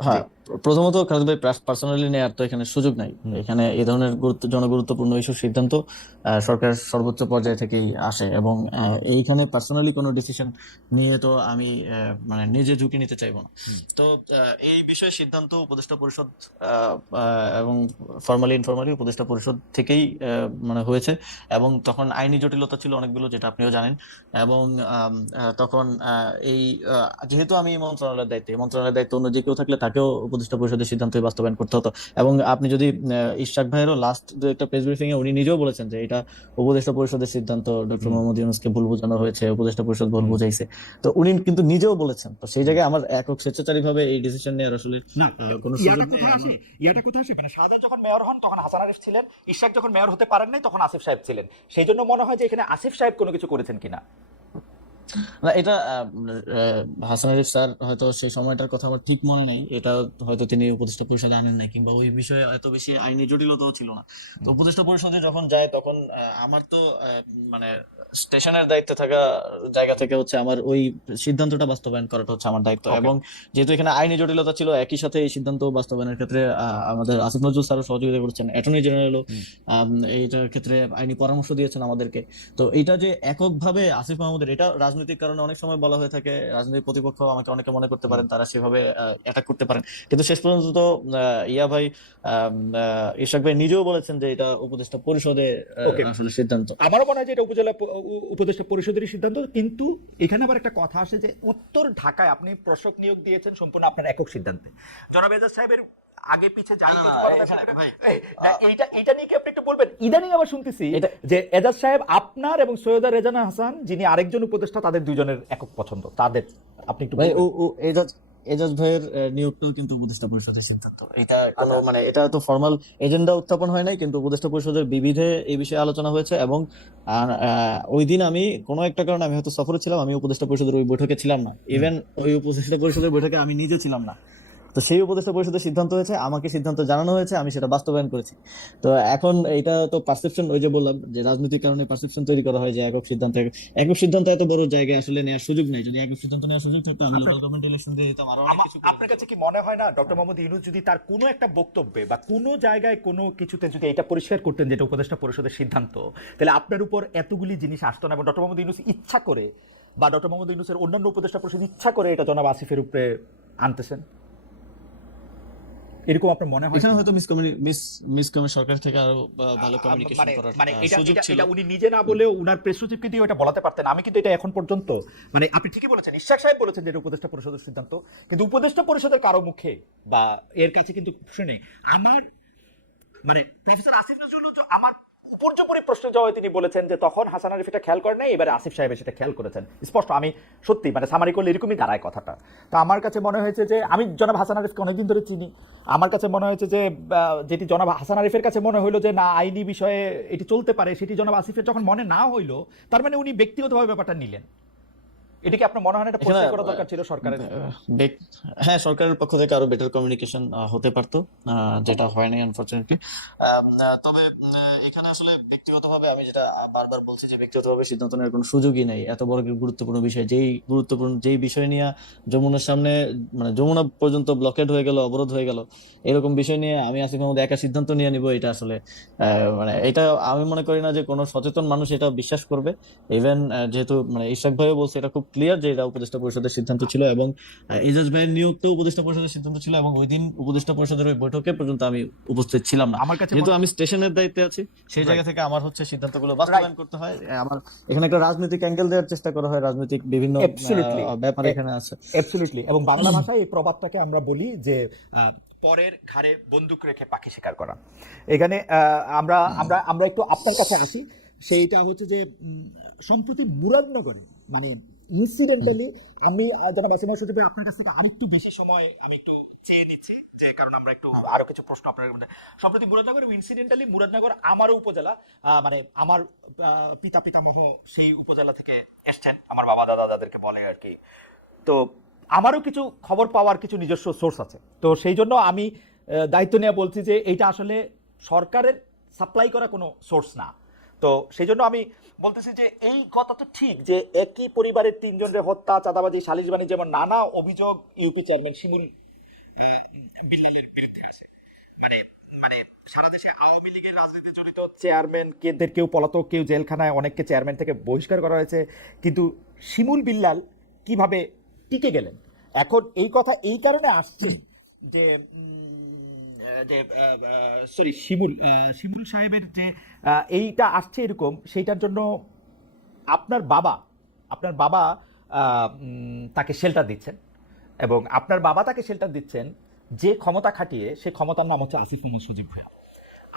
জি। হ্যাঁ, প্রথমত খালেদ ভাই পার্সোনালি নেওয়ার তো এখানে সুযোগ নাই। হুম। এখানে এই ধরনের জনগুরুত্বপূর্ণ এইসব সিদ্ধান্ত সরকার সর্বোচ্চ পর্যায় থেকেই আসে, এবং এইখানে পার্সোনালি কোনো ডিসিশন নিয়ে তো আমি মানে নিজে ঝুঁকি নিতে চাইবো না। হুম। তো এই বিষয়ে সিদ্ধান্ত উপদেষ্টা পরিষদ এবং ফর্মালি ইনফর্মালি উপদেষ্টা পরিষদ থেকেই মানে হয়েছে। এবং তখন আইনি জটিলতা ছিল অনেকগুলো, যেটা আপনিও জানেন। এবং তখন এই যেহেতু আমি এই মন্ত্রণালয়ের দায়িত্ব অন্য যে কেউ থাকলে তাকেও উপদেষ্টা পরিষদের সিদ্ধান্ত বাস্তবায়ন করতে হতো। এবং আপনি যদি ইশরাক ভাইয়েরও লাস্ট একটা প্রেস ব্রিফিং এ উনি নিজেও বলেছেন যে এটা উপদেষ্টা পরিষদের সিদ্ধান্ত, ডক্টর হুম। মোহাম্মদ ইউনূসকে ভুল বোঝানো হয়েছে, উপদেষ্টা পরিষদ ভুল হুম। বুঝাইছে। তো উনি কিন্তু নিজেও বলেছেন, তো সেই হুম। জায়গায় আমার একক স্বেচ্ছাচারী ভাবে এই ডিসিশন নেওয়ার আসলে না, কোনো সুযোগ ইয়াটা নেই কোথায় আসে? আমার। ইয়াটা কোথায় আসে? মানে শাহাদাত যখন মেয়র হন তখন হাসান আরিফ ছিলেন, ইশরাক যখন মেয়র হতে পারেন নাই তখন আসিফ সাহেব ছিলেন। সেই জন্য মনে হয় যে এখানে আসিফ সাহেব কোনো কিছু করেছেন কিনা। না, এটা হাসান আরিফ স্যার হয়তো সেই সময়টার কথা আমার ঠিক মনে নেই, এটা হয়তো তিনি উপদেষ্টা পরিষদে আনেন নাই, কিংবা ওই বিষয়ে এত বেশি আইনি জটিলতাও ছিল না। তো হুম। উপদেষ্টা পরিষদে যখন যায় তখন আমার তো মানে স্টেশনের দায়িত্বে থাকা জায়গা থেকে হচ্ছে আমার ওই সিদ্ধান্তটা বাস্তবায়ন করাটা হচ্ছে আমার দায়িত্ব। ওকে। এবং যেহেতু এখানে আইনি জটিলতা ছিল, একই সাথে এই সিদ্ধান্ত বাস্তবায়নের ক্ষেত্রে আমাদের আসিফ নজরুল স্যারও সহযোগিতা করছেন, অ্যাটর্নি জেনারেলও হুম। এইটার ক্ষেত্রে আইনি পরামর্শ দিয়েছেন আমাদেরকে। তো এটা যে এককভাবে আসিফ মাহমুদের, এটা রাজনৈতিক কারণে অনেক সময় বলা হয়ে থাকে, রাজনৈতিক প্রতিপক্ষ আমাকে অনেকে মনে করতে হুম। পারেন তারা সেভাবে অ্যাটাক করতে পারেন, কিন্তু শেষ পর্যন্ত তো ইয়া ভাই, ইশাক ভাই নিজেও বলেছেন যে এটা উপদেষ্টা পরিষদে ওকে। আসলে সিদ্ধান্ত। আমারও মনে হয় যে এটা উপদেষ্টা পরিষদেরই সিদ্ধান্ত, কিন্তু এখানে আবার একটা কথা আসে যে উত্তর ঢাকায় আপনি প্রশাসক নিয়োগ দিয়েছেন সম্পূর্ণ আপনার একক সিদ্ধান্তে। জনাব এজাজ সাহেবের আগে পিছে না যাই না না, কিছু বলা এখানে থাকুক ভাই না, আহ, এইটা নিয়ে কি আপনি একটু বলবেন? ইদানিং আবার শুনতেছি এটা যে এজাজ সাহেব আপনার এবং সৈয়দা রেজানা হাসান যিনি আরেকজন উপদেষ্টা তাদের দুইজনের একক পছন্দ তাদের, আপনি একটু ভাই ও বলবেন? ও এজাজ এজাজ ভাইয়ের নিয়োগটাও কিন্তু উপদেষ্টা পরিষদের সিদ্ধান্ত। এটা কোনো আচ্ছা। মানে এটা তো ফর্মাল এজেন্ডা উত্থাপন হয় নাই, কিন্তু উপদেষ্টা পরিষদের বিবিধে এই বিষয়ে আলোচনা হয়েছে। এবং ওই দিন আমি কোনো একটা কারণে আমি হয়তো সফরে ছিলাম, আমি উপদেষ্টা পরিষদের ওই বৈঠকে ছিলাম না। হুম। ইভেন ওই উপদেষ্টা পরিষদের বৈঠকে আমি নিজে ছিলাম না। তো সেই উপদেষ্টা পরিষদের সিদ্ধান্ত হয়েছে, আমাকে সিদ্ধান্ত জানানো হয়েছে, আমি সেটা বাস্তবায়ন করেছি। তো এখন এটা তো পারসেপশন, ওই যে বললাম যে রাজনৈতিক কারণে পারসেপশন তৈরি করা হয় যে একক সিদ্ধান্ত এত বড় জায়গায় আসলে নেওয়ার সুযোগ নেই। যদি একক সিদ্ধান্ত নেওয়ার সুযোগ থাকতো আমি আপনার লোকাল গভর্নমেন্ট ইলেকশন দিয়ে দিতাম, আরো অনেক কিছু করে আপনার দিতাম। কাছে কি মনে হয় না ডক্টর মোহাম্মদ ইউনূস যদি তার কোনো একটা বক্তব্যে বা কোনো জায়গায় কোনো কিছুতে যদি এটা পরিষ্কার করতেন যেটা উপদেষ্টা পরিষদের সিদ্ধান্ত, তাহলে আপনার উপর এতগুলি জিনিস আসতো না এবং ডক্টর মোহাম্মদ ইউনূস ইচ্ছা করে বা ডক্টর মোহাম্মদ ইউনূসের অন্যান্য উপদেষ্টা পরিষদ ইচ্ছা করে এটা জনাব আসিফের উপরে আনতেছেন, এরকম আপনার মনে হয় এখানে কিনা? হয়তো মিসকমিউনিকেশন, সরকার থেকে আরো ভালো কমিউনিকেশন মানে করার মানে এটা সুযোগ এটা ছিল। এটা উনি নিজে না বলেও উনার প্রেস সচিবকে দিয়ে এটা বলাতে পারতেন। আমি কিন্তু এটা এখন পর্যন্ত, মানে আপনি ঠিকই বলেছেন, ইশাক সাহেব বলেছেন যে এটা উপদেষ্টা পরিষদের সিদ্ধান্ত, কিন্তু উপদেষ্টা পরিষদের কারো মুখে বা এর কাছে কিন্তু শুনে আমার, মানে প্রফেসর আসিফ নজরুল আমার উপর্যুপরি প্রশ্নের জবাবে তিনি বলেছেন যে তখন হাসান আরিফ এটা খেয়াল করেন নাই, এবারে আসিফ সাহেব সেটা খেয়াল করেছেন স্পষ্ট। আমি সত্যি মানে সামারি করলে এরকমই দাঁড়ায় কথাটা। তো আমার কাছে মনে হয়েছে যে আমি জনাব হাসান আরিফকে অনেকদিন ধরে চিনি, আমার কাছে মনে হয়েছে যে যেটি জনাব হাসান আরিফের কাছে মনে হইলো যে না আইনি বিষয়ে এটি চলতে পারে, সেটি জনাব আসিফের যখন মনে না হইলো, তার মানে উনি ব্যক্তিগতভাবে ব্যাপারটা নিলেন। এটা কি আপনার মনে হয় না এটা এখানে পরিষ্কার করা দরকার ছিল সরকারের? হ্যাঁ, সরকারের পক্ষ থেকে আরো বেটার কমিউনিকেশন হতে পারতো, যেটা হয়নি আনফরচুনেটলি। তবে এখানে আসলে ব্যক্তিগতভাবে আমি যেটা বারবার বলছি যে ব্যক্তিগতভাবে সিদ্ধান্ত নেওয়ার কোনো সুযোগই নেই। এত বড় গুরুত্বপূর্ণ বিষয়, যেই বিষয় নিয়ে যমুনার সামনে, মানে যমুনা পর্যন্ত ব্লকেড হয়ে গেল, অবরোধ হয়ে গেল, এরকম বিষয় নিয়ে আমি আসিফ মাহমুদ একা সিদ্ধান্ত নিয়ে নিব, এটা আসলে মানে এটা আমি মনে করি না যে কোনো সচেতন মানুষ এটা বিশ্বাস করবে। ইভেন যেহেতু মানে ইশরাক ভাইও বলছে, এটা খুব ক্লিয়ার যে এটা উপদেষ্টা পরিষদের সিদ্ধান্ত ছিল। এবং এজাজ ভাইয়ের নিয়োগটাও উপদেষ্টা পরিষদের সিদ্ধান্ত ছিল, এবং ওই দিন উপদেষ্টা পরিষদের ওই বৈঠকে পর্যন্ত আমি উপস্থিত ছিলাম না। আমার কাছে যেহেতু মনে, আমি স্টেশনের দায়িত্বে আছি, সেই জায়গা রাইট, থেকে আমার হচ্ছে সিদ্ধান্তগুলো রাইট, বাস্তবায়ন করতে হয়। আমার এখানে একটা রাজনৈতিক অ্যাঙ্গেল দেওয়ার চেষ্টা করা হয়, রাজনৈতিক বিভিন্ন অ্যাবসলিউটলি, ব্যাপার এখানে আছে। অ্যাবসলিউটলি। এবং বাংলা ভাষায় এই প্রবাদটাকে আমরা বলি যে পরের ঘাড়ে বন্দুক রেখে পাখি শিকার করা। এখানে আমরা আমরা আমরা একটু আপনার কাছে আসি। সেইটা হচ্ছে যে সম্প্রতি মুরাদনগরে মানে ইনসিডেন্টালি আমি জনাব আসিফ সচিব ভাই, আপনার কাছ থেকে আরেকটু বেশি সময় আমি একটু চেয়ে নিচ্ছি, যে কারণ আমরা একটু আরো কিছু প্রশ্ন আপনার মধ্যে। সম্প্রতি মুরাদনগর ইনসিডেন্টালি মুরাদনগর আমারও উপজেলা, মানে আমার পিতা পিতামহ সেই উপজেলা থেকে এসছেন, আমার বাবা দাদা দাদাদেরকে বলে আর কি। তো আমারও কিছু খবর পাওয়ার কিছু নিজস্ব সোর্স আছে, তো সেই জন্য আমি দায়িত্ব নিয়ে বলছি যে এইটা আসলে সরকারের সাপ্লাই করা কোনো সোর্স না। তো সেই জন্য আমি বলতেছি যে এই কথা তো ঠিক যে একই পরিবারের তিনজনের হত্যা, চাঁদাবাজি, সালিশ বাণী, যেমন নানা অভিযোগ ইউপি চেয়ারম্যান শিমুল বিল্লালের বিরুদ্ধে আছে। মানে মানে সারা দেশে আওয়ামী লীগের রাজনীতিতে জড়িত চেয়ারম্যান কেদের কেউ পলাতক, কেউ জেলখানায়, অনেককে চেয়ারম্যান থেকে বহিষ্কার করা হয়েছে, কিন্তু শিমুল বিল্লাল কিভাবে টিকে গেলেন? এখন এই কথা এই কারণে আসছে যে সরি, শিমুল সাহেবের যে এইটা আসছে এরকম, সেইটার জন্য আপনার বাবা আপনার বাবা তাকে শেল্টার দিচ্ছেন, এবং আপনার বাবা তাকে শেল্টার দিচ্ছেন যে ক্ষমতা খাটিয়ে, সে ক্ষমতার নাম হচ্ছে আসিফ মোহাম্মদ সজীব ভুঁইয়া।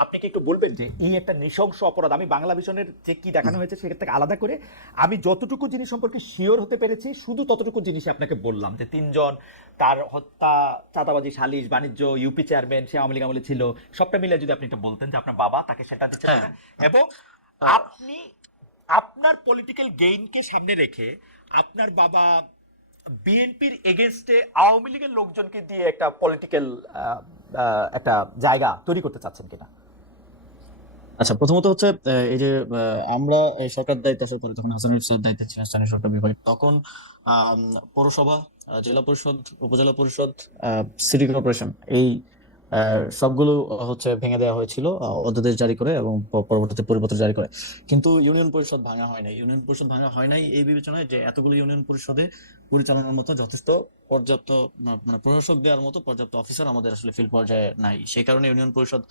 আপনি কি একটু বলবেন যে এই একটা নৃশংস অপরাধ? আমি বাংলা ভিশনের যে কি দেখানো হয়েছে সেখান থেকে আলাদা করে আমি যতটুকু জিনিস সম্পর্কে শিওর হতে পেরেছি শুধু ততটুকু জিনিসই আপনাকে বললাম, যে তিনজন, তার হত্যা, চাঁদাবাজি, সালিশ, বাণিজ্য, ইউপি চেয়ারম্যান, সে আওয়ামী লীগ আমলে ছিল, সবটা মিলে যদি আপনি একটু বলতেন যে আপনার বাবা তাকে সেটা দিচ্ছে হ্যাঁ। এবং আহ, আপনি আপনার পলিটিক্যাল গেইনকে সামনে রেখে আপনার বাবা বিএনপির এগেনস্টে আওয়ামী লীগের লোকজনকে দিয়ে একটা পলিটিক্যাল একটা জায়গা তৈরি করতে চাচ্ছেন কিনা? আচ্ছা, প্রথমত হচ্ছে এই যে আমরা এই সরকার দায়িত্ব আসার পরে, তখন হাসান স্যার দায়িত্বে ছিলেন স্থানীয় সরকার বিভাগ, তখন আম, পৌরসভা, জেলা পরিষদ, উপজেলা পরিষদ, সিটি কর্পোরেশন, এই সবগুলো হচ্ছে ভেঙে দেওয়া হয়েছিল অধ্যাদেশ জারি করে এবং পরবর্তীতে পরিপত্র জারি করে। কিন্তু ইউনিয়ন পরিষদ ভাঙা হয় নাই। ইউনিয়ন পরিষদ ভাঙা হয় নাই এই বিবেচনায় যে এতগুলো ইউনিয়ন পরিষদে পরিচালনার মতো যথেষ্ট পর্যাপ্ত মানে প্রশাসক দেওয়ার মতো পর্যাপ্ত অফিসার আমাদের আসলে ফিল্ড পর্যায়ে নাই, সেই কারণে ইউনিয়ন পরিষদ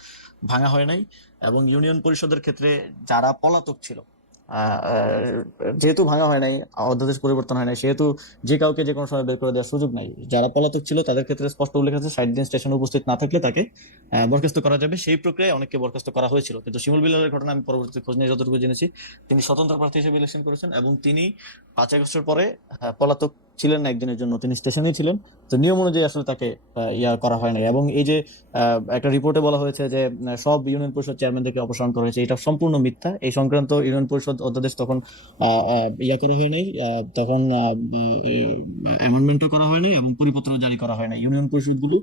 ভাঙা হয় নাই। এবং ইউনিয়ন পরিষদের ক্ষেত্রে যারা পলাতক ছিল, যেহেতু ভাঙা হয় নাই, অধ্যাদেশ পরিবর্তন হয় নাই, সেহেতু যে কাউকে যে কোনো সময় বের করে দেওয়ার সুযোগ নাই। যারা পলাতক ছিল তাদের ক্ষেত্রে স্পষ্ট উল্লেখ আছে 60 দিন স্টেশনে উপস্থিত না থাকলে তাকে বরখাস্ত করা যাবে। সেই প্রক্রিয়ায় অনেককে বরখাস্ত করা হয়েছিল। কিন্তু শিমুল বিল্লালের ঘটনা আমি পরবর্তীতে খোঁজ নিয়ে যতটুকু জেনেছি, তিনি স্বতন্ত্র প্রার্থী হিসেবে ইলেকশন করেছেন এবং তিনি 5 আগস্টের পরে পলাতক ছিলেন না একদিনের জন্য, তিনি স্টেশনেই ছিলেন। তো নিয়ম অনুযায়ী আসলে তাকে ইয়া করা হয় নাই। এবং এই যে একটা রিপোর্টে বলা হয়েছে যে সব ইউনিয়ন পরিষদ চেয়ারম্যানদেরকে অপসারণ করা হয়েছে, এটা সম্পূর্ণ মিথ্যা। এই সংক্রান্ত ইউনিয়ন পরিষদ অধ্যাদেশ তখন ইয়া করা হয়নি, তখন অ্যামেন্ডমেন্টও করা হয়নি এবং পরিপত্র জারি করা হয় না। ইউনিয়ন পরিষদগুলো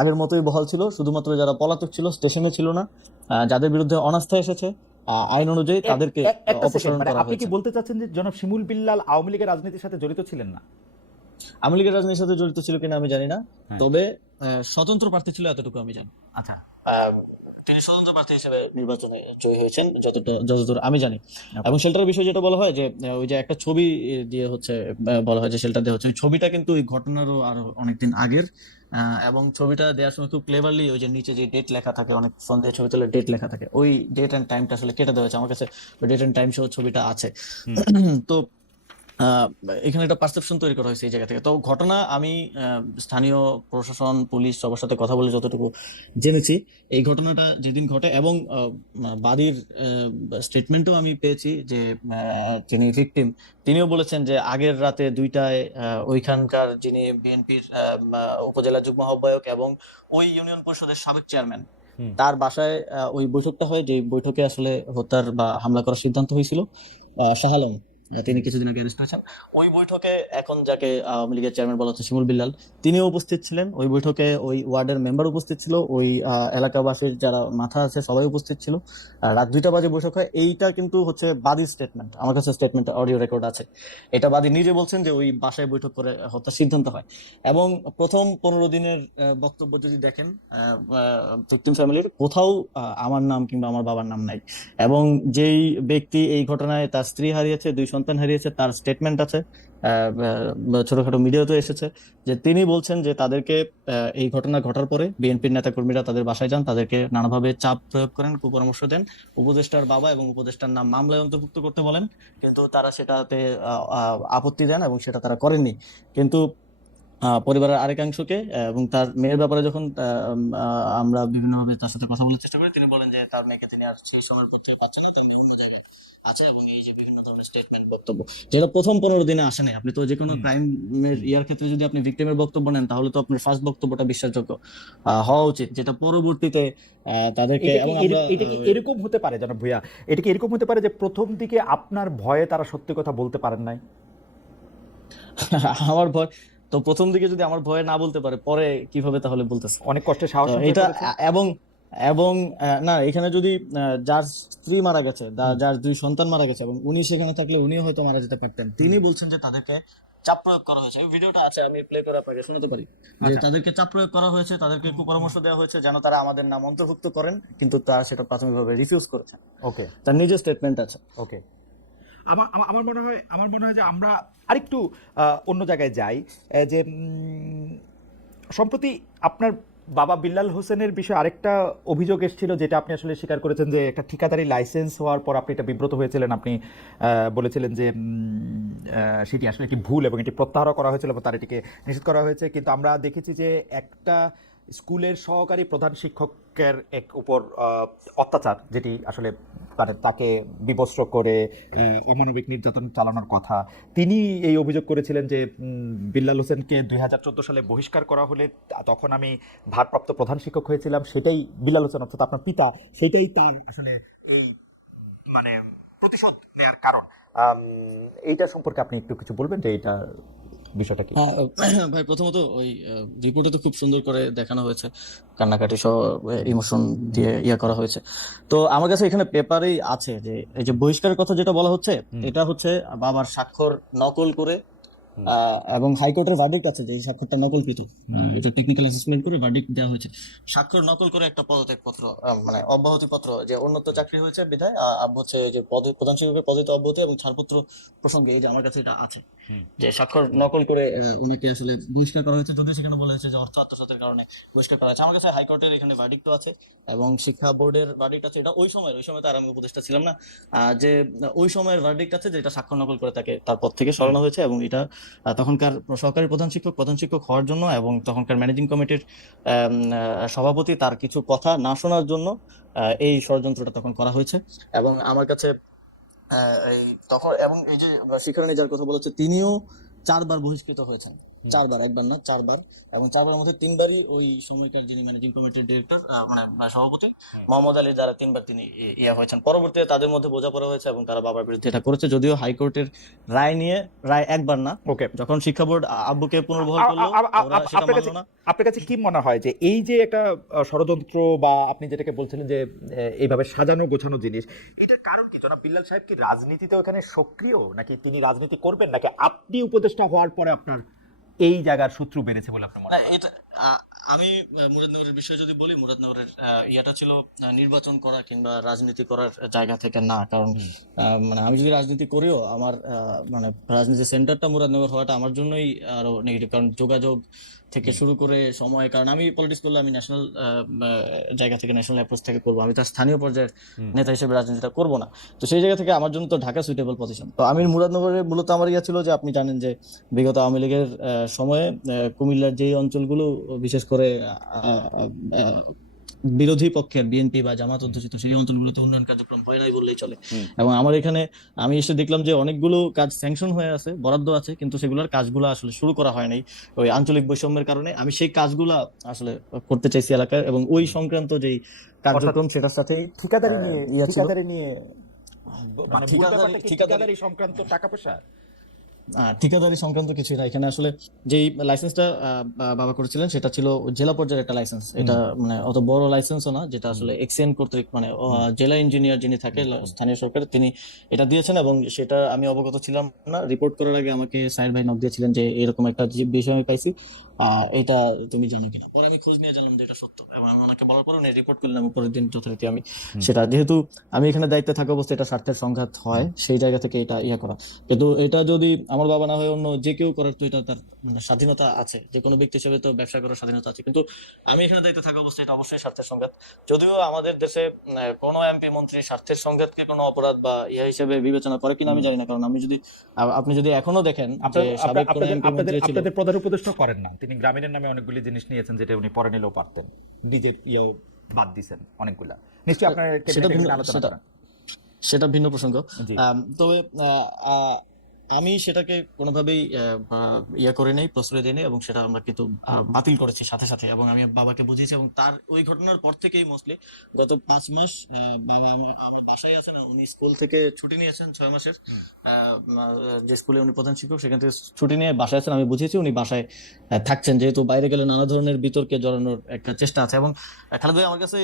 আগের মতোই বহাল ছিল, শুধুমাত্র যারা পলাতক ছিল, স্টেশনে ছিল না, যাদের বিরুদ্ধে অনাস্থা এসেছে, আইন অনুযায়ী তাদেরকে একটা সেকেন্ড, অপসারণ মানে করা আপনি কি হয়েছে। বলতে চাচ্ছেন যে জনাব শিমুল বিল্লাল আওয়ামী লীগের রাজনীতির সাথে জড়িত ছিলেন না? আওয়ামী লীগের রাজনীতির সাথে জড়িত ছিল কিনা আমি জানি না, হ্যাঁ। তবে স্বতন্ত্র প্রার্থী ছিল এতটুকু আমি জানি। আচ্ছা। আহ, তিনি স্বতন্ত্র প্রার্থী হিসেবে নির্বাচনে জয়ী হয়েছেন যতদূর আমি জানি। Okay. এবং শেল্টারের বিষয় যেটা বলা হয় যে ওই যে একটা ছবি দিয়ে হচ্ছে বলা হয় যে শেল্টার দেওয়া হচ্ছে, ওই ছবিটা কিন্তু ওই ঘটনারও আরো অনেকদিন আগের। এবং ছবিটা দেওয়ার সময় খুব ক্লেভারলি ওই যে নিচে যে ডেট লেখা থাকে, অনেক ফোন দিয়ে ছবি তুলে ডেট লেখা থাকে, ওই ডেট এন্ড টাইমটা আসলে কেটে দেওয়া হয়েছে। আমার কাছে ওই ডেট এন্ড টাইম সহ ছবিটা আছে। হুম। তো আহ, এখানে একটা পারসেপশন তৈরি করা হয়েছে এই জায়গা থেকে। তো ঘটনা আমি স্থানীয় প্রশাসন, পুলিশ সবার সাথে কথা বলে যতটুকু জেনেছি, এই ঘটনাটা যেদিন ঘটে এবং বাদীর স্টেটমেন্টও আমি পেয়েছি যে যিনি ভিকটিম, তিনিও বলেছেন যে আগের রাতে 2টায় ওইখানকার যিনি বিএনপির উপজেলা যুগ্ম আহ্বায়ক এবং ওই ইউনিয়ন পরিষদের সাবেক চেয়ারম্যান, হুম। তার বাসায় ওই বৈঠকটা হয়, যে বৈঠকে আসলে হত্যার বা হামলা করার সিদ্ধান্ত হয়েছিল। শাহ আলম, তিনি কিছুদিন আগে অ্যারেস্ট হয়েছেন। ওই বৈঠকে এখন যাকে আওয়ামী লীগের চেয়ারম্যান বলা হচ্ছে শিমুল বিল্লাল, তিনিও উপস্থিত ছিলেন ওই বৈঠকে। ওই ওয়ার্ডের মেম্বার উপস্থিত ছিল, ওই এলাকাবাসীর যারা মাথা আছে সবাই উপস্থিত ছিল। রাত 2টা বাজে বৈঠক হয়। এইটা কিন্তু হচ্ছে বাদীর স্টেটমেন্ট, আমার কাছে স্টেটমেন্ট অডিও রেকর্ড আছে। এটা বাদী নিজে বলছেন যে ওই বাসায় বৈঠক করে হত্যার সিদ্ধান্ত হয়। এবং প্রথম 15 দিনের বক্তব্য যদি দেখেন, ভিকটিম ফ্যামিলির কোথাও আমার নাম কিংবা আমার বাবার নাম নাই। এবং যেই ব্যক্তি এই ঘটনায় তার স্ত্রী হারিয়েছে, 2 সন্তান হারিয়েছে, তার স্টেটমেন্ট আছে, ছোটখাটো মিডিয়াতে এসেছে, যে তিনি বলছেন যে তাদেরকে এই ঘটনা ঘটার পরে বিএনপির নেতাকর্মীরা তাদের বাসায় যান, তাদেরকে নানাভাবে চাপ প্রয়োগ করেন, কুপরামর্শ দেন, উপদেষ্টার বাবা এবং উপদেষ্টার নাম মামলায় অন্তর্ভুক্ত করতে বলেন, কিন্তু তারা সেটাতে আপত্তি দেন এবং সেটা তারা করেননি। কিন্তু পরিবারের আরেকাংশকে এবং তার মেয়ের ব্যাপারে যখন আমরা বিভিন্নভাবে তার সাথে কথা বলার চেষ্টা করি, তিনি বলেন যে তার মেয়েকে তিনি আর সেই সময়ের পর থেকে পাচ্ছেন না, তেমনি অন্য জায়গায় আছে। এবং এই যে বিভিন্ন ধরনের স্টেটমেন্ট, বক্তব্য, যেটা প্রথম 15 দিনে আসে নাই। আপনি তো যে কোনো হুম। ক্রাইমের ইয়ার ক্ষেত্রে যদি আপনি ভিকটিমের বক্তব্য নেন, তাহলে তো আপনার ফার্স্ট বক্তব্যটা বিশ্বাসযোগ্য হওয়া উচিত, যেটা পরবর্তীতে তাদেরকে। এবং আমরা এটা কি এরকম হতে পারে জনাব ভুইয়া, এটা কি এরকম হতে পারে যে প্রথম দিকে আপনার ভয়ে তারা সত্যি কথা বলতে পারেন নাই? আমার ভয়, তো প্রথম দিকে যদি আমার ভয়ে না বলতে পারে, পরে কিভাবে তাহলে বলতেছে? অনেক কষ্টে তো সাহস সঞ্চয় এটা করেছে। এবং এবং না, এখানে যদি যার স্ত্রী মারা গেছে, হুম। যার 2 সন্তান মারা গেছে এবং উনি সেখানে থাকলে উনিও হয়তো মারা যেতে পারতেন, হুম। তিনি বলছেন যে তাদেরকে চাপ প্রয়োগ করা হয়েছে। এই ভিডিওটা আছে, আমি প্লে করে আপনাকে শোনাতে পারি। যে আচ্ছা। তাদেরকে চাপ প্রয়োগ করা হয়েছে, তাদেরকে কুপরামর্শ দেওয়া হয়েছে যেন তারা আমাদের নাম অন্তর্ভুক্ত করেন, কিন্তু তারা সেটা প্রাথমিকভাবে রিফিউজ করেছেন। ওকে তার নিজের স্টেটমেন্ট আছে। ওকে আমার মনে হয় যে আমরা আরেকটু অন্য জায়গায় যাই। যে সম্প্রতি আপনার বাবা বিল্লাল হোসেনের বিষয়ে আরেকটা অভিযোগ এসেছিল, যেটা আপনি আসলে স্বীকার করেছেন, যে একটা ঠিকাদারি লাইসেন্স হওয়ার পর আপনি এটা বিব্রত হয়েছিলেন। আপনি বলেছিলেন যে সেটি আসলে একটি ভুল এবং এটি প্রত্যাহার করা হয়েছিল এবং তার এটিকে নিষেধ করা হয়েছে। কিন্তু আমরা দেখেছি যে একটা স্কুলের সহকারী প্রধান শিক্ষকের এক উপর অত্যাচার, যেটি আসলে মানে তাকে বিবস্ত্র করে অমানবিক নির্যাতন চালানোর কথা, তিনি এই অভিযোগ করেছিলেন যে বিল্লাল হোসেনকে 2014 সালে বহিষ্কার করা হলে তখন আমি ভারপ্রাপ্ত প্রধান শিক্ষক হয়েছিলাম, সেটাই বিল্লাল হোসেন অর্থাৎ আপনার পিতা, সেটাই তার আসলে এই মানে প্রতিশোধ নেয়ার কারণ। এইটা সম্পর্কে আপনি একটু কিছু বলবেন যে এইটা বিষয়টা কি? হ্যাঁ ভাই, প্রথমত ওই রিপোর্টে তো খুব সুন্দর করে দেখানো হয়েছে, কান্নাকাটি সহ ইমোশন দিয়ে করা হয়েছে। তো আমার কাছে এখানে পেপারেই আছে যে এই যে বহিষ্কারের কথা যেটা বলা হচ্ছে, এটা হচ্ছে বাবার স্বাক্ষর নকল করে, এবং হাইকোর্টের ভার্ডিক্ট আছে যে এই স্বাক্ষরটা নকলকৃত। এটা টেকনিক্যাল অ্যাসেসমেন্ট করে ভার্ডিক্ট দেওয়া হয়েছে। স্বাক্ষর নকল করে একটা পদত্যাগ পত্র, মানে অব্যাহতি পত্র, যে উন্নত চাকরি হয়েছে বিধায় হচ্ছে যে প্রধান শিক্ষকের পদে অব্যাহতি এবং ছাড়পত্র প্রসঙ্গে এই যে আমার কাছে এটা আছে, যে স্বাক্ষর নকল করে ওনাকে আসলে বহিষ্কার করা হয়েছে, যদিও সেখানে বলা হয়েছে যে অর্থ আত্মসাতের কারণে বহিষ্কার করা হয়েছে। আমার কাছে হাইকোর্টের এখানে ভার্ডিক্টও আছে এবং শিক্ষা বোর্ডের ভার্ডিক্ট আছে। এটা ওই সময় তো আর আমি উপদেষ্টা ছিলাম না, যে ওই সময়ের ভার্ডিক্ট আছে যে এটা স্বাক্ষর নকল করে তাকে তার পদ থেকে সরানো হয়েছে, এবং এটা তখনকার সহকারী প্রধান শিক্ষক হওয়ার জন্য এবং তখনকার ম্যানেজিং কমিটির সভাপতি তার কিছু কথা না শোনার জন্য এই ষড়যন্ত্রটা তখন করা হয়েছে। এবং আমার কাছে এই তখন, এবং এই যে শিক্ষারানী যার কথা বলেছে, তিনিও 4 বার বহিষ্কৃত হয়েছেন। 4 বার, একবার না 4 বার, এবং 4 বারের মধ্যে 3বারই ওই সময়কার যিনি ম্যানেজিং কমিটির ডিরেক্টর মানে সভাপতি মোহাম্মদ আলী দ্বারা 3বার তিনি হয়েছেন। পরবর্তীতে তাদের মধ্যে বোঝাপড়া হয়েছে এবং তারা বাবার বিরুদ্ধে এটা করেছে, যদিও হাইকোর্টের রায় একবার না, ওকে, যখন শিক্ষা বোর্ড আব্বুকে পুনর্বহাল করলো ওরা সেটা মানলো না। আপনার কাছে কি মনে হয় যে এই যে একটা ষড়যন্ত্র বা আপনি যেটাকে বলছিলেন যে এইভাবে সাজানো গোছানো জিনিস, এটার কারণ কি? জনাব বিল্লাল সাহেব কি রাজনীতিতে ওখানে সক্রিয়, নাকি তিনি রাজনীতি করবেন, নাকি আপনি উপদেষ্টা হওয়ার পরে আপনার এই জায়গার শত্রু বেড়েছে বলে আপনার মনে না, হয়? এটা আমি মুরাদনগরের বিষয়ে যদি বলি, মুরাদনগরের ইয়াটা ছিল নির্বাচন করা কিংবা রাজনীতি করার জায়গা থেকে না। কারণ মানে আমি যদি রাজনীতি করিও, আমার মানে রাজনীতির সেন্টারটা মুরাদনগর হওয়াটা আমার জন্যই আরো নেগেটিভ। কারণ যোগাযোগ থেকে শুরু করে সময়, কারণ আমি পলিটিক্স করলে আমি ন্যাশনাল জায়গা থেকে, ন্যাশনাল অ্যাপ্রোচ থেকে করবো, আমি তার স্থানীয় পর্যায়ের নেতা হিসেবে রাজনীতিটা করবো না। তো সেই জায়গা থেকে আমার জন্য তো ঢাকা সুইটেবল পজিশন। তো আমি মুরাদনগরে মূলত আমার ইয়া ছিল যে, আপনি জানেন যে বিগত আওয়ামী লীগের সময়ে কুমিল্লার যেই অঞ্চলগুলো বিশেষ করে বিরোধী পক্ষের বিএনপি বা জামাত অধ্যুষিত সেই অঞ্চলগুলোতে উন্নয়ন কার্যক্রম হয় নাই বললেই চলে। এবং আমার এখানে আমি এসে দেখলাম যে অনেকগুলো কাজ স্যাংশন হয়ে আছে, বরাদ্দ আছে, কিন্তু সেগুলোর কাজগুলো আসলে শুরু করা হয় নাই ওই আঞ্চলিক বৈষম্যের কারণে। আমি সেই কাজগুলা আসলে করতে চাইছি এলাকায়, এবং ওই সংক্রান্ত যেই কার্যক্রম সেটার সাথে ঠিকাদারি নিয়ে মানে মূল ঠিকাদারি ব্যাপারটা কি ঠিকাদারি সংক্রান্ত টাকা পয়সা? ঠিকাদারি সংক্রান্ত কিছুই না এখানে। আসলে যেই লাইসেন্সটা বাবা করেছিলেন সেটা ছিল জেলা পর্যায়ের একটা লাইসেন্স। এটা মানে অত বড় লাইসেন্সও না, যেটা আসলে এক্সিএন কর্তৃক মানে জেলা ইঞ্জিনিয়ার যিনি থাকে স্থানীয় সরকার, তিনি এটা দিয়েছেন, এবং সেটা আমি অবগত ছিলাম না। রিপোর্ট করার আগে আমাকে সাইর ভাই নক দিয়েছিলেন যে এরকম একটা বিষয় আমি পাইছি, এটা তুমি জানো কিনা। পরে আমি খোঁজ নিয়ে জানলাম যে এটা সত্য, এবং আমি ওনাকে বলার পরে উনি রিপোর্ট করলেন, এবং পরের দিন যথারীতি আমি সেটা, যেহেতু আমি এখানে দায়িত্বে থাকা অবস্থায় এটা স্বার্থের সংঘাত হয়, সেই জায়গা থেকে এটা করা। কিন্তু এটা যদি আমার বাবা না হয় অন্য যে কেউ করার, তো এটা তার মানে স্বাধীনতা আছে, যে কোনো ব্যক্তি হিসেবে তো ব্যবসা করার স্বাধীনতা আছে। কিন্তু আমি এখানে দায়িত্বে থাকা অবস্থায় এটা অবশ্যই স্বার্থের সংঘাত। যদিও আমাদের দেশে কোনো এমপি মন্ত্রী স্বার্থের সংঘাতকে কোনো অপরাধ বা হিসেবে বিবেচনা করে কিনা আমি জানি না। কারণ আমি যদি আপনি যদি এখনো দেখেন যে সাবেক কোনো এমপি মন্ত্রী ছিল, আপনাদের প্রধান উপদেষ্টা করেন না, তিনি গ্রামীণের নামে অনেকগুলি জিনিস নিয়েছেন যেটা উনি পরে নিলেও পারতেন, নিজের বাদ দিয়েছেন অনেকগুলা, নিশ্চয়ই আপনার আলোচনা করেন। সেটা ভিন্ন প্রসঙ্গ। জি। তবে আমি সেটাকে কোনোভাবেই করে নেই, প্রশ্রয় দিই নাই, এবং সেটা আমরা কিন্তু বাতিল করেছি সাথে সাথে, এবং আমি বাবাকে বুঝিয়েছি। এবং তার ওই ঘটনার পর থেকেই মোস্টলি গত 5 মাস বাবা আমার বাসায় আছেন। উনি স্কুল থেকে ছুটি নিয়েছেন 6 মাসের, যে স্কুলে উনি প্রধান শিক্ষক সেখান থেকে ছুটি নিয়ে বাসায় আছেন। আমি বুঝিয়েছি উনি বাসায় থাকছেন, যেহেতু বাইরে গেলে নানা ধরনের বিতর্কে জড়ানোর একটা চেষ্টা আছে। এবং খালেদ ভাই, আমার কাছে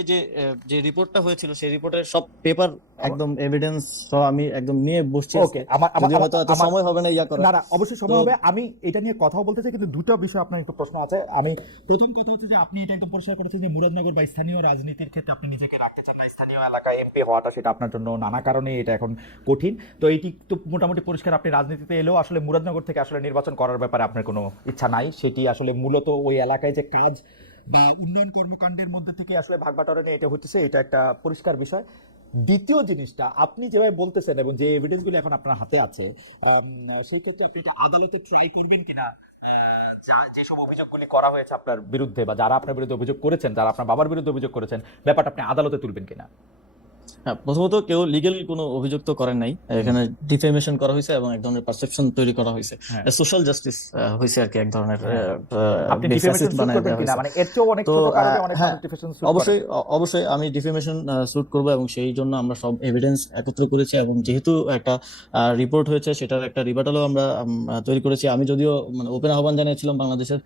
যে রিপোর্টটা হয়েছিল সেই রিপোর্টের সব পেপার একদম এভিডেন্স সহ আমি একদম নিয়ে বসছি। ওকে, আমার সময় হবে না ইয়া করা। না না অবশ্যই তো সময় হবে, আমি এটা নিয়ে কথাও বলতে চাই, কিন্তু দুটো বিষয় আপনার একটু প্রশ্ন আছে। আমি প্রথম কথা হচ্ছে যে আপনি এটা একদম পরিষ্কার করেছেন যে মুরাদনগর বা স্থানীয় রাজনীতির ক্ষেত্রে আপনি নিজেকে রাখতে চান না, স্থানীয় এলাকায় এমপি হওয়াটা সেটা আপনার জন্য নানা কারণে এটা এখন কঠিন। তো এইটি তো মোটামুটি পরিষ্কার, আপনি রাজনীতিতে এলেও আসলে মুরাদনগর থেকে আসলে নির্বাচন করার ব্যাপারে আপনার কোনো ইচ্ছা নাই, সেটি আসলে মূলত ওই এলাকায় যে কাজ বা উন্নয়ন কর্মকাণ্ডের মধ্যে থেকে আসলে ভাগবাটোয়ারা নিয়ে এটা হচ্ছে, এটা একটা পরিষ্কার বিষয়। দ্বিতীয় জিনিসটা, আপনি যেভাবে বলতেছেন এবং যে এভিডেন্সগুলো এখন আপনার হাতে আছে, সেই ক্ষেত্রে আপনি এটা আদালতে ট্রাই করবেন কিনা, যেসব অভিযোগগুলি করা হয়েছে আপনার বিরুদ্ধে বা যারা আপনার বিরুদ্ধে অভিযোগ করেছেন, যারা আপনার বাবার বিরুদ্ধে অভিযোগ করেছেন, ব্যাপারটা আপনি আদালতে তুলবেন কিনা? হ্যাঁ, প্রথমত কেউ লিগেল কোনো অভিযোগ তো করেন নাই, এখানে ডিফেমেশন করা হয়েছে এবং এক ধরনের পারসেপশন তৈরি করা হয়েছে, হ্যাঁ সোশ্যাল জাস্টিস হয়েছে আর কি, এক ধরনের হ্যাঁ, আপনি ডিফেমেশন বেসিস শুট বানায় করবেন দেওয়া কিনা, হয়েছে। মানে এর চেয়েও অনেক তো ছোট কারণে অনেক হ্যাঁ, মানুষ ডিফেমেশন শুট করে। অবশ্যই অবশ্যই আমি ডিফেমেশন স্যুট করব এবং সেই জন্য আমরা সব এভিডেন্স একত্র করেছি এবং যেহেতু একটা রিপোর্ট হয়েছে সেটার একটা রিবাটালও আমরা তৈরি করেছি। আমি যদিও মানে ওপেন আহ্বান জানিয়েছিলাম বাংলাদেশের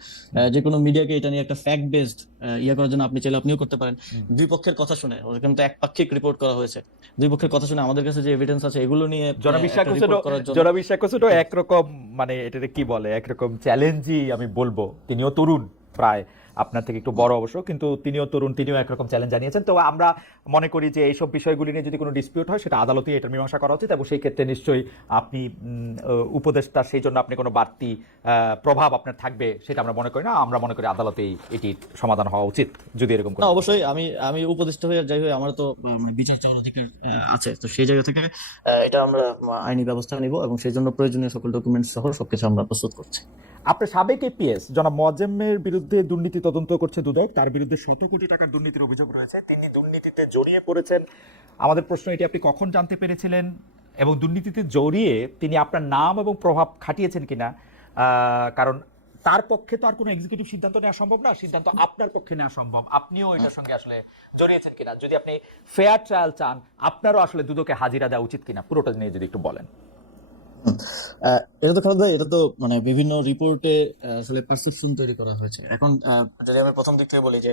যে কোনো মিডিয়াকে এটা নিয়ে একটা ফ্যাক্ট বেসড ইয়ে করার জন্য, আপনি চাইলে আপনিও করতে পারেন। দুই পক্ষের কথা শুনে, ওখানে তো একপাক্ষিক রিপোর্ট করা হয়েছে, দুই পক্ষের কথা শুনে আমাদের কাছে যে এভিডেন্স আছে এগুলো নিয়ে জনবিশ্বাস একটা হোসেনও রিপোর্ট করার জন্য। জনবিশ্বাস হোসেনও একরকম, মানে এটাকে কি বলে, একরকম চ্যালেঞ্জই আমি বলবো। তিনিও তরুণ, প্রায় আপনার থেকে একটু বড় অবশ্য, কিন্তু তিনিও তরুণ, তিনিও একরকম চ্যালেঞ্জ জানিয়েছেন। তো আমরা মনে করি যে এইসব বিষয়গুলি নিয়ে যদি কোনো ডিসপিউট হয় সেটা আদালতেই এটার মীমাংসা করা উচিত, এবং সেই ক্ষেত্রে নিশ্চয়ই আপনি উপদেষ্টা, সেই জন্য আপনি কোনো বাড়তি প্রভাব আপনার থাকবে সেটা আমরা মনে করি না। আমরা মনে করি আদালতেই এটির সমাধান হওয়া উচিত যদি এরকম না কোনো। অবশ্যই আমি আমি উপদেষ্টা হয়ে আর যাই হয়ে আমার তো মানে বিচার চাওয়ার অধিকার আছে, তো সেই জায়গা থেকে এটা আমরা আইনি ব্যবস্থা নিব এবং সেই জন্য প্রয়োজনীয় সকল ডকুমেন্টস সহ সবকিছু আমরা প্রস্তুত করছি। আপনার সাবেক এপিএস জনাব মোয়াজ্জেমের বিরুদ্ধে দুর্নীতি তদন্ত করছে দুদক, তার বিরুদ্ধে ১৭ কোটি টাকার দুর্নীতির অভিযোগ রয়েছে, তিনি দুর্নীতিতে জড়িয়ে পড়েছেন। আমাদের প্রশ্ন, এটি আপনি কখন জানতে পেরেছিলেন এবং দুর্নীতিতে জড়িয়ে তিনি আপনার নাম এবং প্রভাব খাটিয়েছেন কিনা? কারণ তার পক্ষে তো আর কোনো এক্সিকিউটিভ সিদ্ধান্ত নেওয়া সম্ভব না, সিদ্ধান্ত আপনার পক্ষে নেওয়া সম্ভব। আপনিও এটার সঙ্গে আসলে জড়িয়েছেন কিনা, যদি আপনি ফেয়ার ট্রায়াল চান, আপনারও আসলে দুদকে হাজিরা দেওয়া উচিত কিনা, পুরোটা নিয়ে যদি একটু বলেন। এটা তো খালেদ ভাই, এটা তো মানে বিভিন্ন রিপোর্টে আসলে পারসেপশন তৈরি করা হয়েছে। এখন যদি আমি প্রথম দিক থেকে বলি যে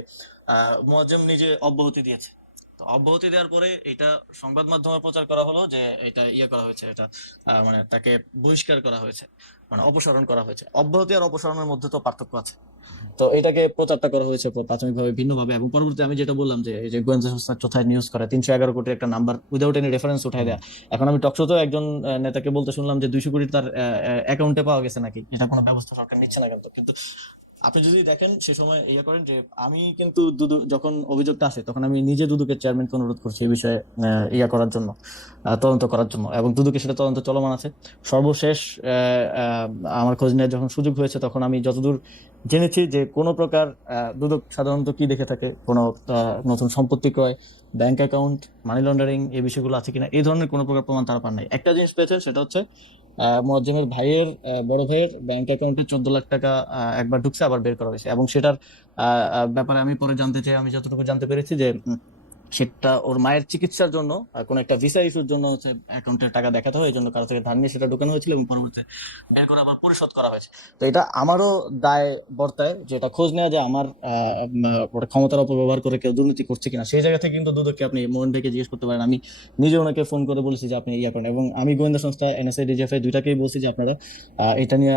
মুয়াজ্জেম নিজে অব্যাহতি দিয়েছে, তো অব্যাহতি দেওয়ার পরে এটা সংবাদ মাধ্যমে প্রচার করা হলো যে এটা ইয়ে করা হয়েছে, এটা মানে তাকে বহিষ্কার করা হয়েছে, মানে অপসারণ করা হয়েছে। অব্যাহতি আর অপসারণের মধ্যে তো পার্থক্য আছে। তো এটাকে প্রচারটা করা হয়েছে প্রাথমিকভাবে ভিন্নভাবে, এবং পরবর্তী আমি যেটা বললাম যে এই যে গোয়েন্দা সংস্থা চোথায় নিউজ করে ৩১১ কোটির একটা নাম্বার উইদাউট এনি রেফারেন্স উঠাই দেয়া। এখন আমি টকশোতেও একজন নেতাকে বলতে শুনলাম যে 200 কোটি তার অ্যাকাউন্টে পাওয়া গেছে নাকি, এটা কোনো ব্যবস্থা সরকার নিচ্ছে না। কিন্তু কিন্তু আপনি যদি দেখেন সে সময় ইয়া করেন যে আমি কিন্তু দুদু যখন অভিযোগটা আসে তখন আমি নিজে দুদুকের চেয়ারম্যানকে অনুরোধ করছি এই বিষয়ে ইয়া করার জন্য, তদন্ত করার জন্য, এবং দুদুকে সেটা তদন্ত চলমান আছে। সর্বশেষ আমার খোঁজ নেওয়ার যখন সুযোগ হয়েছে তখন আমি যতদূর জেনেছি যে কোনো প্রকার দুদক সাধারণত কি দেখে থাকে, কোনো নতুন সম্পত্তি ক্রয়, ব্যাংক অ্যাকাউন্ট, মানি লন্ডারিং, এই বিষয়গুলো আছে কিনা, এই ধরনের কোনো প্রকার প্রমাণ তারা পান নাই। একটা জিনিস পেয়েছেন, সেটা হচ্ছে মুয়াজ্জেমের ভাইয়ের বড় ভাইয়ের ব্যাংক অ্যাকাউন্টে 14 লাখ টাকা একবার ঢুকছে, আবার বের করা হয়েছে, এবং সেটার ব্যাপারে আমি পরে জানতে চাই, আমি যতটুকু জানতে পেরেছি যে সেটা ওর মায়ের চিকিৎসার জন্য কোন একটা ভিসা ইস্যুর জন্য হচ্ছে অ্যাকাউন্টের টাকা দেখাতে হয়, এই জন্য কারো থেকে ধার নিয়ে সেটা ঢোকানো হয়েছিল এবং পরবর্তীতে বের করে আবার পরিশোধ করা হয়েছে। তো এটা আমারও দায় বর্তায়, যে এটা খোঁজ নেওয়া, যে আমার ওটা ক্ষমতার অপব্যবহার করে কেউ দুর্নীতি করছে কিনা। সেই জায়গা থেকে কিন্তু দুদককে আপনি মোহন ভাইকে জিজ্ঞেস করতে পারেন, আমি নিজে ওনাকে ফোন করে বলেছি যে আপনি ইয়া করেন, এবং আমি গোয়েন্দা সংস্থা এনএসআই ডিজিএফআই দুইটাকেই বলছি যে আপনারা এটা নিয়ে